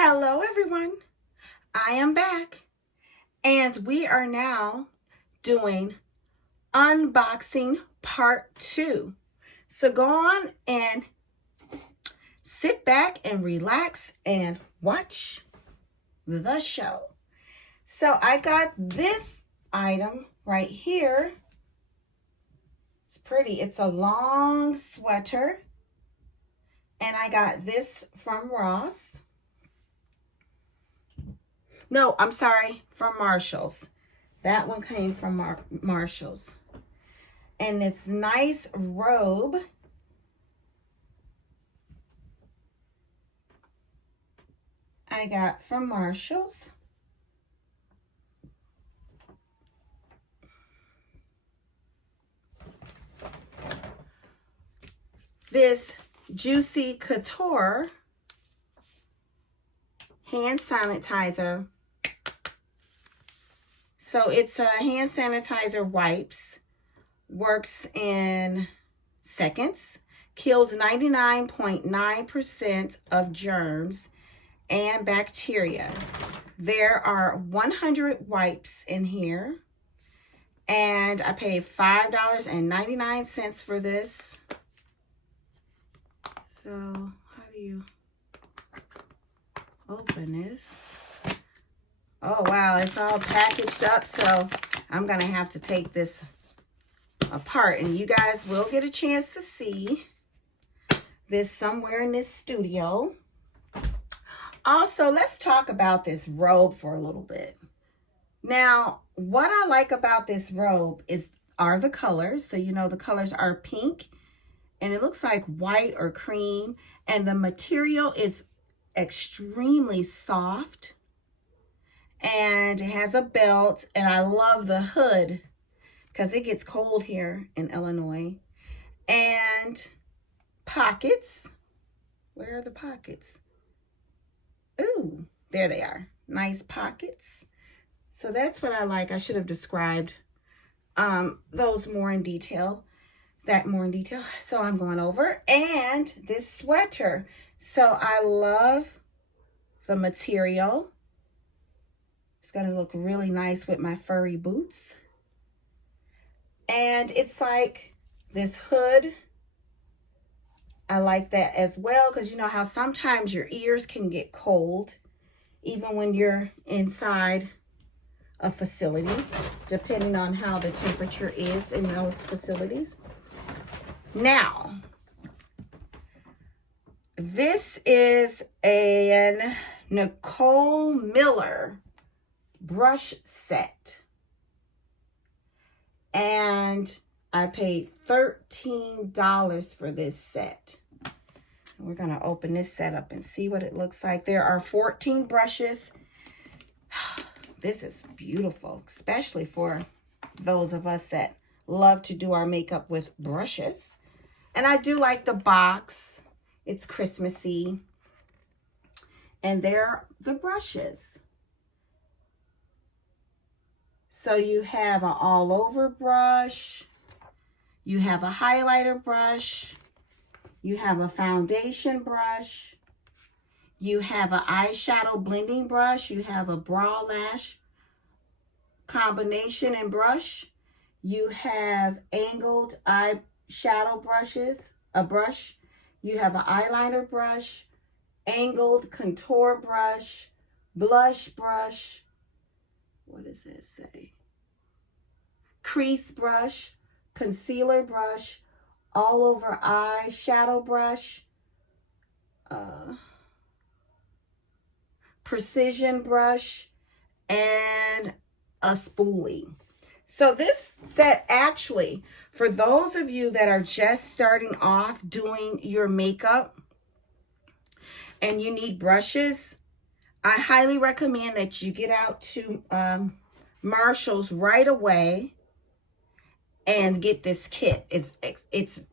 Hello everyone, I am back and we are now doing unboxing part 2. So go on and sit back and relax and watch the show. So I got this item right here. It's pretty. It's a long sweater and I got this from Ross. No, I'm sorry, from Marshall's. That one came from Marshall's. And this nice robe. I got from Marshall's. This Juicy Couture hand sanitizer. So it's a hand sanitizer wipes, works in seconds, kills 99.9% of germs and bacteria. There are 100 wipes in here, and I paid $5.99 for this. So how do you open this? Oh, wow, it's all packaged up, so I'm going to have to take this apart, and you guys will get a chance to see this somewhere in this studio. Also, let's talk about this robe for a little bit. Now, what I like about this robe are the colors. So, you know, the colors are pink, and it looks like white or cream, and the material is extremely soft. And it has a belt, and I love the hood because it gets cold here in Illinois. And pockets. Where are the pockets? Ooh, there they are. Nice pockets. So that's what I like. I should have described those more in detail. So I'm going over. And this sweater. So I love the material. It's going to look really nice with my furry boots. And it's like this hood. I like that as well because you know how sometimes your ears can get cold even when you're inside a facility, depending on how the temperature is in those facilities. Now, this is a Nicole Miller brush set, and I paid $13 for this set. We're going to open this set up and see what it looks like. There are 14 brushes. This is beautiful, especially for those of us that love to do our makeup with brushes. And I do like the box. It's Christmassy. And there are the brushes. So you have an all-over brush, you have a highlighter brush, you have a foundation brush, you have an eyeshadow blending brush, you have a brow lash combination and brush, you have angled eyeshadow brushes, you have an eyeliner brush, angled contour brush, blush brush, what does that say? Crease brush, concealer brush, all over eye shadow brush, precision brush, and a spoolie. So this set actually, for those of you that are just starting off doing your makeup and you need brushes, I highly recommend that you get out to Marshall's right away and get this kit. It's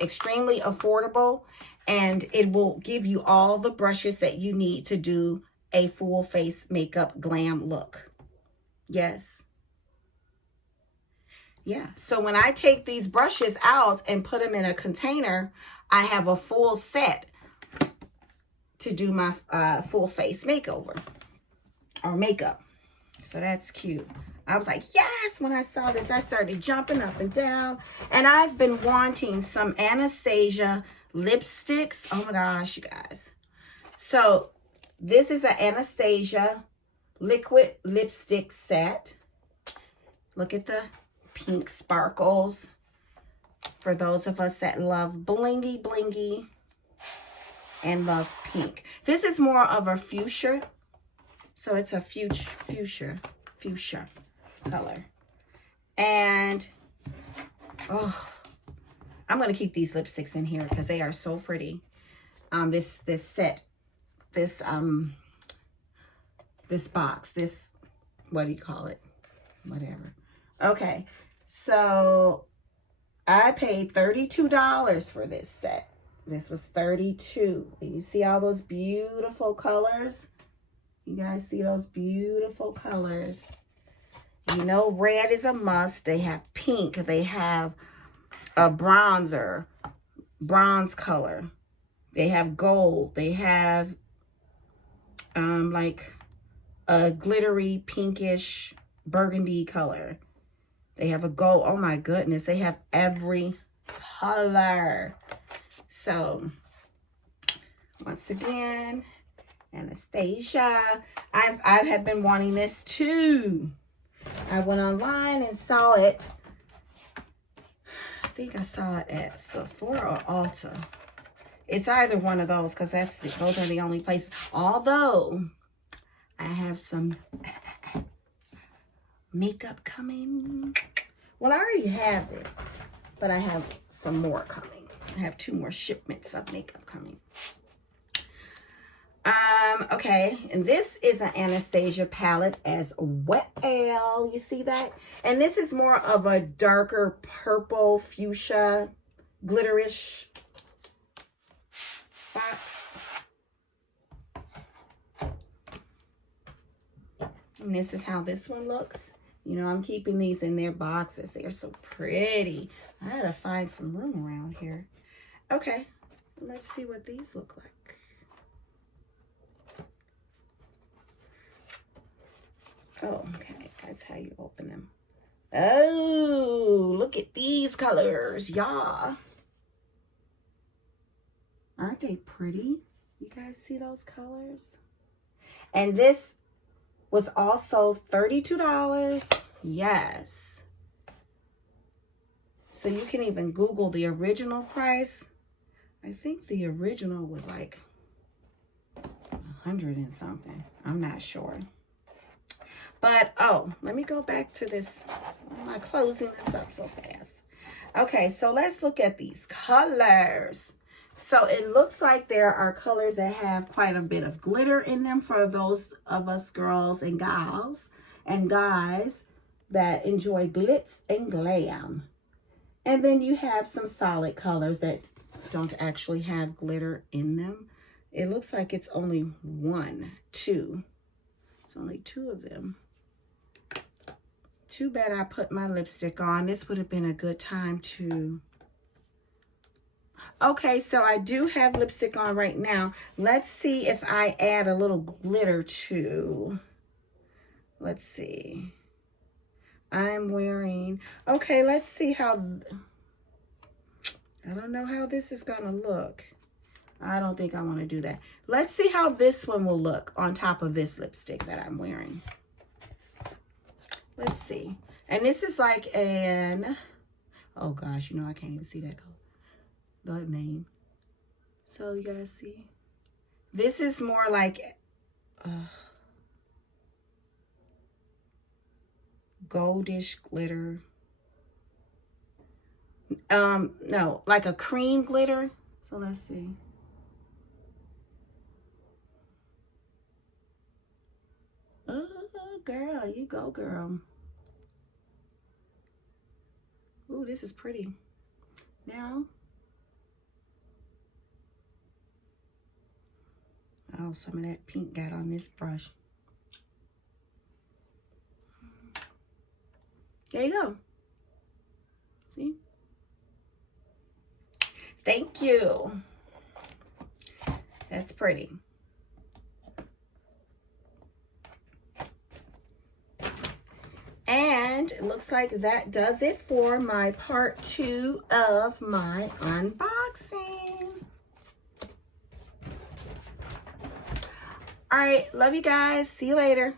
extremely affordable, and it will give you all the brushes that you need to do a full face makeup glam look. Yes. Yeah. So when I take these brushes out and put them in a container, I have a full set to do my full face makeover or makeup. So that's cute. I was like, yes, when I saw this, I started jumping up and down. And I've been wanting some Anastasia lipsticks. Oh my gosh, you guys. So this is an Anastasia liquid lipstick set. Look at the pink sparkles. For those of us that love blingy blingy and love pink. This is more of a fuchsia. So it's a fuchsia color. And, oh, I'm going to keep these lipsticks in here because they are so pretty. This set, this box, this, what do you call it? Whatever. Okay, so I paid $32 for this set. This was $32. You see all those beautiful colors? You guys see those beautiful colors? You know, red is a must. They have pink. They have a bronzer, bronze color. They have gold. They have like a glittery pinkish burgundy color. They have a gold. Oh my goodness. They have every color. So once again, Anastasia. I have been wanting this too. I went online and saw it. I think I saw it at Sephora or Ulta. It's either one of those because those are the only places. Although I have some makeup coming. Well, I already have it, but I have some more coming. I have 2 more shipments of makeup coming. Okay, and this is an Anastasia palette as well. You see that? And this is more of a darker purple fuchsia glitterish box. And this is how this one looks. You know, I'm keeping these in their boxes. They are so pretty. I had to find some room around here. Okay, let's see what these look like. Oh, okay. That's how you open them. Oh, look at these colors, y'all. Aren't they pretty? You guys see those colors? And this was also $32. Yes. So you can even Google the original price. I think the original was like 100 and something. I'm not sure. But, oh, let me go back to this. Why am I closing this up so fast? Okay, so let's look at these colors. So it looks like there are colors that have quite a bit of glitter in them for those of us girls and gals and guys that enjoy glitz and glam. And then you have some solid colors that don't actually have glitter in them. It looks like it's only 1, 2. It's only 2 of them. Too bad I put my lipstick on. This would have been a good time to... Okay, so I do have lipstick on right now. Let's see if I add a little glitter too. Let's see. I'm wearing... Okay, let's see how... I don't know how this is going to look. I don't think I want to do that. Let's see how this one will look on top of this lipstick that I'm wearing. Let's see. And this is like an... Oh gosh, you know I can't even see that color. The name. So you guys see? This is more like goldish glitter. No, like a cream glitter. So let's see. Oh, girl, you go, girl. Ooh, this is pretty. Now, oh, some of that pink got on this brush. There you go. See? Thank you. That's pretty. And it looks like that does it for my part 2 of my unboxing. All right, love you guys. See you later.